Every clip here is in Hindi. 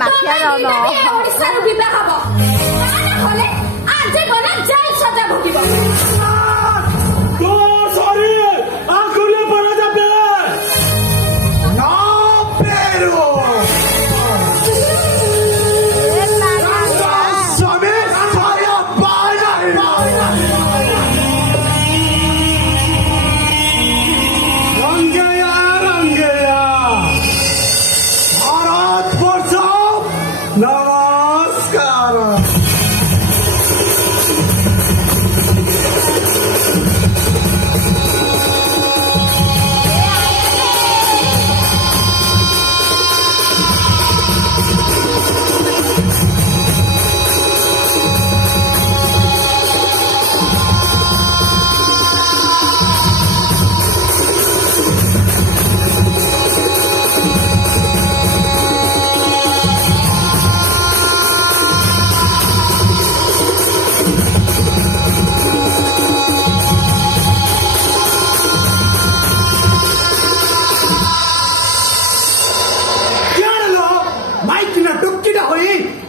ମାଠିଆ ରନ ଓଡ଼ିଶାରୁ ବିବାହ ହବ ତାହେଲେ ଆଜୀବନ ଜେଲ ସଜା ଭୋଗିବ।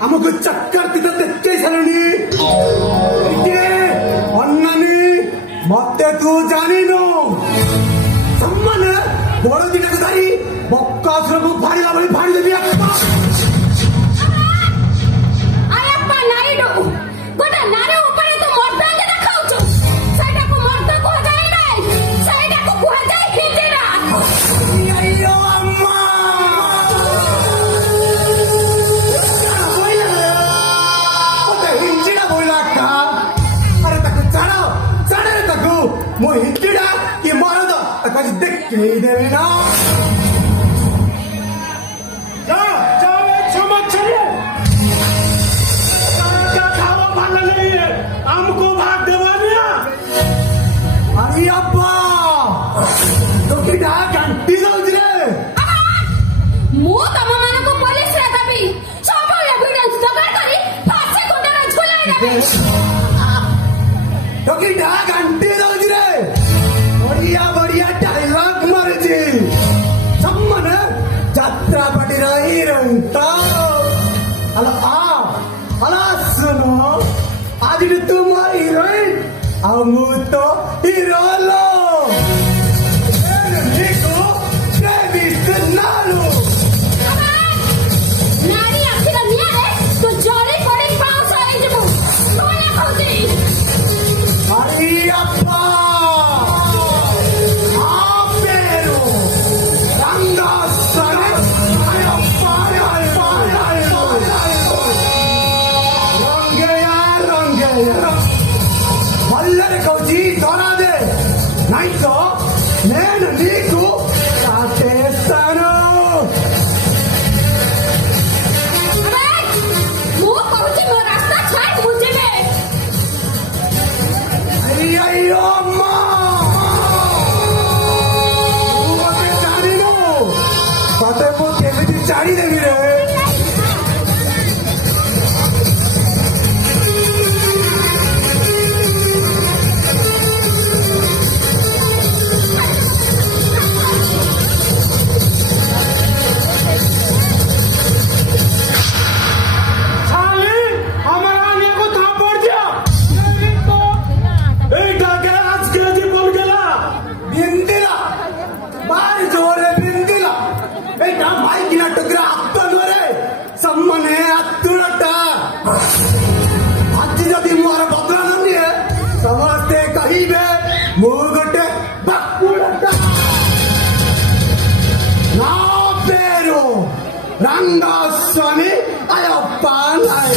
हमको चक्कर तिथे तेच्चे सारणी अन्नानी मते तू जानी नो सम्मान बड़ दिटा को धरी बक्कासुर को फाड़ीला बली फाड़ी देबी आयप्पा नाइडू गोटा नारे ऊपर तू मर्दांगे देखाउछु सेटा को मर्द को जाय नै सेटा को कुहा जाय हिंजेरा अयो अम्मा मो हिंचीड़ा कि मरद कहीं देख के देवे ना जाओ क्षमा करिए क्या खावा पाना नहीं है हमको भाग देवानिया अरे अब्बा तो किटा घंटी दौज रे मो तम माने को पुलिस रे दबी सब एविडेंस जमा करी फांसी गुंडा झुलाई देबे तो किटा घंटी दौज रे बढ़िया बढ़िया डायलॉग मारे सम्मान यात्रा पटी रही रंता अला सुनो आज तुम हीरोइन हम तो हीरो लो नारी आखिर निया रे तो जड़ी पड़ी पास आई जबो कोना खोजी अरे अप्पा भल्ले कौची धरा दे नहीं तो నేను నీకు కాటేస్తాను అయ్యో అమ్మా పదే କେମିତି ଛାଡ଼ିଦେବି ରେ आज जदि मोर बदला न दिए समस्ते कहिबे मु गोटे बाकुड़टा ना पेरो रंगस्वामी अयप्पा नाय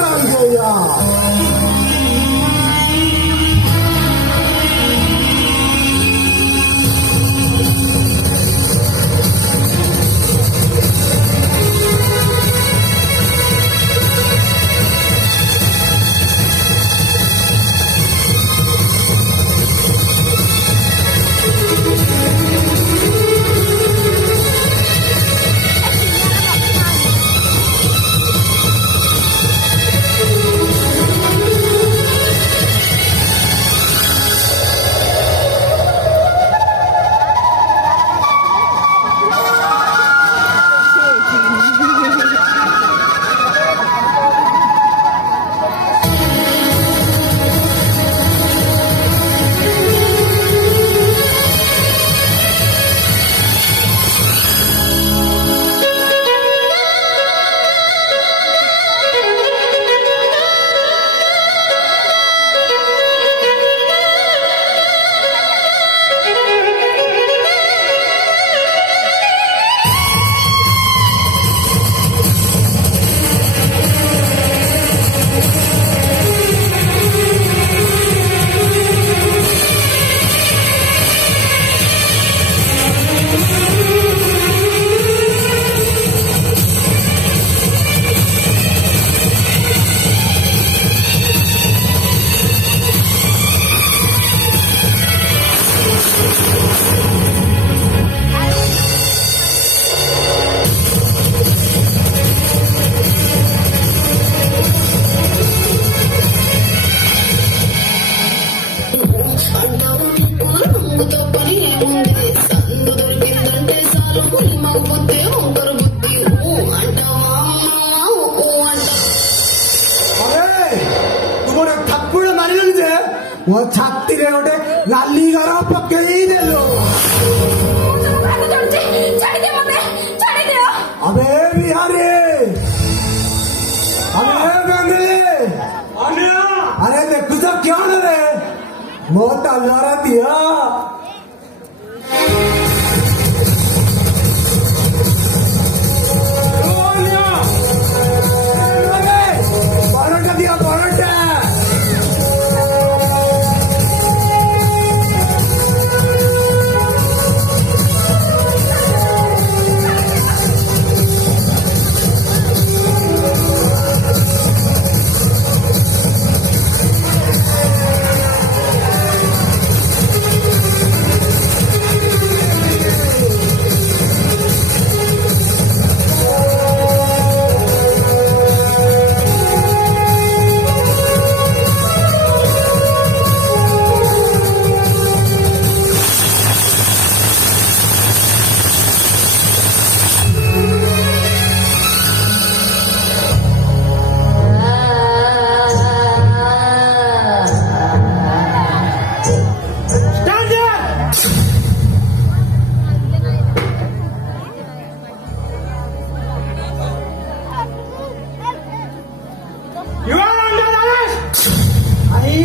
रंगया ଛାତିରେ ଗୋଟେ ଲାଲି ଗାର ପକେଇ ଦେଲୁ। अबे बिहारी, अबे गांधी, अरे देखो तो क्या न रे, बहुत अल्लाह दिया। बारोटा दिया बारोटा।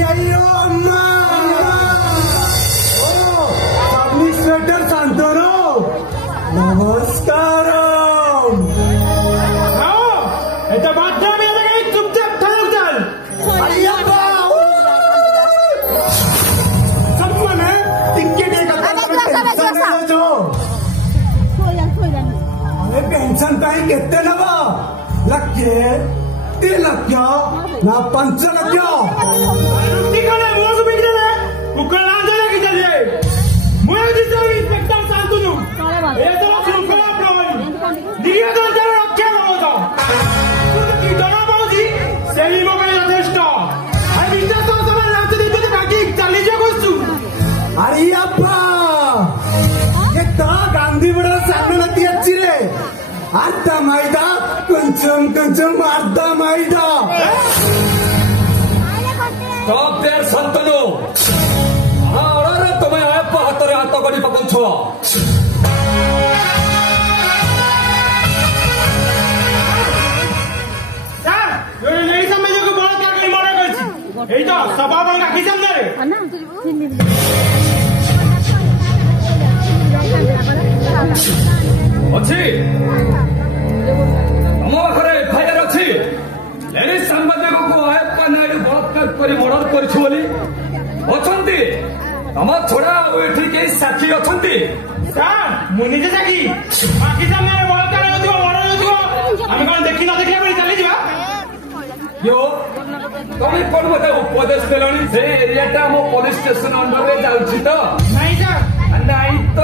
अय्यो अम्मा, एडमिनिस्ट्रेटर सांतोनो, नमस्कारम। এটা বাদ দে, আমি এলাকায় চুপচাপ থাক চল। अय्या बाबू, सम्मने टिकट एक टेंशन ले जो। अरे पेंशन ताई कितने नवा? लक्ष्य 3 लक्ष्य ना 5 लक्ष्य। रुकती कौन है? मुझे बिगड़े रे, मुकल ना दे लगी चलिए। मुझे जिससे इंस्पेक्टर सांतनु, ये तो सुनकर अपना दिया तो तेरा रक्षा ना होता। तू की दोनों बाबूजी सेली मोबाइल यथेष्ट। अरे विचार तो सब लाते दी तो बाकी चली जाओ कुछ। अरे अप्पा, ये तो गांधी बड़ा सामने लगती अच्छी रे। आता माइदा, कंचम कंचम आता माइदा। Stop there, Santanu! तुम्हें आप हाथरे हाथ करी पकड़ छो। सर, ये नहीं समझे को बोला क्या कहीं मरे गए? ये तो सभा बन का किसम दे रे? अच्छी ଆମ ପାଖରେ ଏଫଆଇଆର ଅଛି। ଲେଡିଜ ସାମ୍ବାଦିକକୁ ଆୟପ୍ପା ନାଇଡୁ ବଳାତ୍କାର କରି ମର୍ଡର କରିଛୁ ବୋଲି ଅଛନ୍ତି। ତମ ଛଡା ଆଉ ଏଠି କେହି ସାକ୍ଷୀ ଅଛନ୍ତି? सर, मुझे जैसा कि बाकी सब मेरे बोला कर रहे हो, मरे हो, हमें कौन देखी ना देखी अपनी चली जा। यो ତମେ କଣ ମତେ ଉପଦେଶ ଦେଲଣି? ସେ ଏରିଆଟା ଆମ ପୋଲିସ ଷ୍ଟେସନ ଅଣ୍ଡରରେ ଯାଉଛି ତ? नहीं सर, ନାଇଁ ତ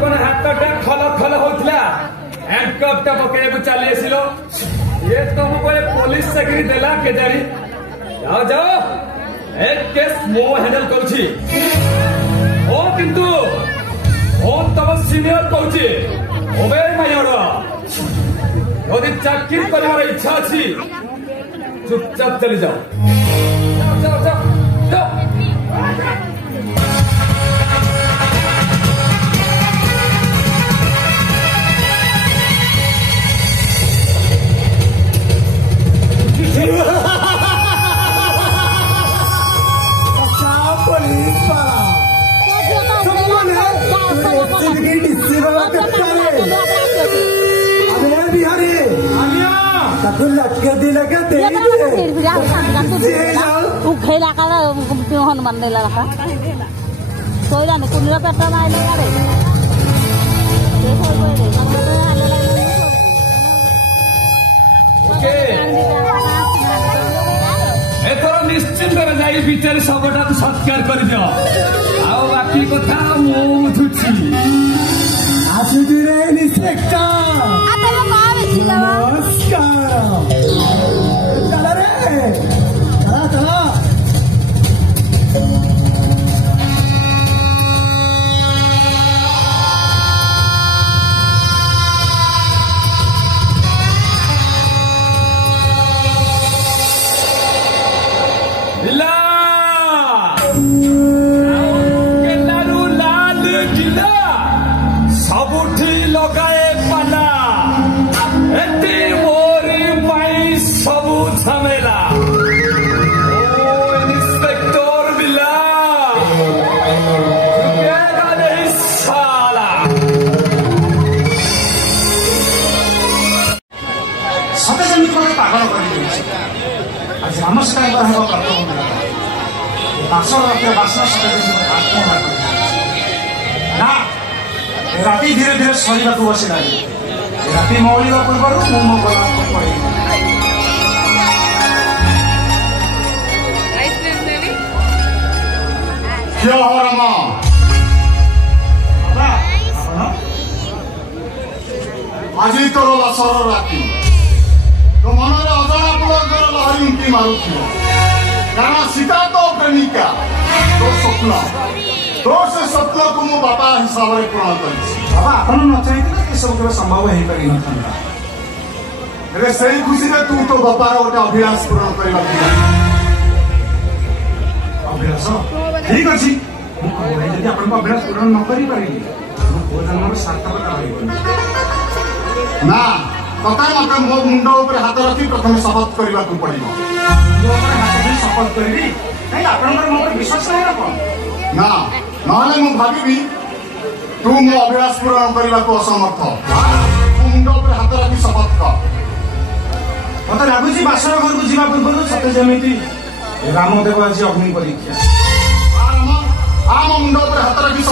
କଣ ହାତଟା ଖଲ ଖଲ ହଉଥିଲା, ହ୍ୟାଣ୍ଡକପ୍ ଟା ପକେଇବାକୁ ଚାଲି ଆସିଲ। ଇଏ ତମକୁ ଏ ପୋଲିସ ଚାକିରି ଦେଲା କେଜାଣି? ଯାଅ ଯାଅ, ଏ କେସ୍ ମୁଁ ହ୍ୟାଣ୍ଡେଲ କରୁଛି। ଓ କିନ୍ତୁ ମୁଁ ତମ ସିନିୟର କହୁଛି, ଓବେ ମାଇ ଅର୍ଡର। ଯଦି ଚାକିରି କରିବାର ଇଚ୍ଛା ଅଛି ଚୁପଚାପ ଚାଲି ଯାଅ। ଯାଅ ଯାଅ ଯାଅ। अच्छा पुलिस वाला, सम्मने जिंदगी डिस्सी वाला करता है। अबे बिहारी, ताकू लटके दिले के दे दे। उखेला का हनुमान दिला रखा सोयला नहीं कुंडला पेट्रोल मारने का रे एथर निश्चिंत जाई भितर सबटा सत्कार कर दियो। आओ बाकी कथा मु बुझुछि। आसुदी रे इंस्पेक्टर, नमस्कार। चला रे, चला चला। बिल्ला बासर रात बासना सकाशे आत्महत्या ना राति धीरे धीरे सरिबा को बसिला राति मौलिका पूर्व मु मो गला पड़े क्या हो रमा आज तोर बासर राति तो मनरे अजଣା पुलकर लहरी उंकी मारुथिल कारण सीता तो प्रेमिका तो स्वप्न तो से स्वप्न को मो बापा हिसाब रे पूर्ण करिछि बाबा आपन न चाहिए कि सब के संभव हे परि न था रे सही खुशी रे तू तो बापा रे ओटा अभिलाष पूर्ण करबा अभ्यास ठीक अछि यदि अपन को अभ्यास पूर्ण न करि पारिली वो जन्म सार्थकता होइबो ना कथा मत मो मुंड ऊपर हाथ रखी प्रथम शपथ करबा को पड़िबो शपथ करी नहीं आपन मो विश्वास नहीं रखो ना नहले मु भाबिबी तू मो अभिलाष पूर्ण करबा को असमर्थ मो मुंड ऊपर हाथ रखी शपथ कर मत लागुची बासर घर को जीवा पूर्व सते जेमिति रामदेव आज अग्नि परीक्षा आम मुंड ऊपर हाथ रखी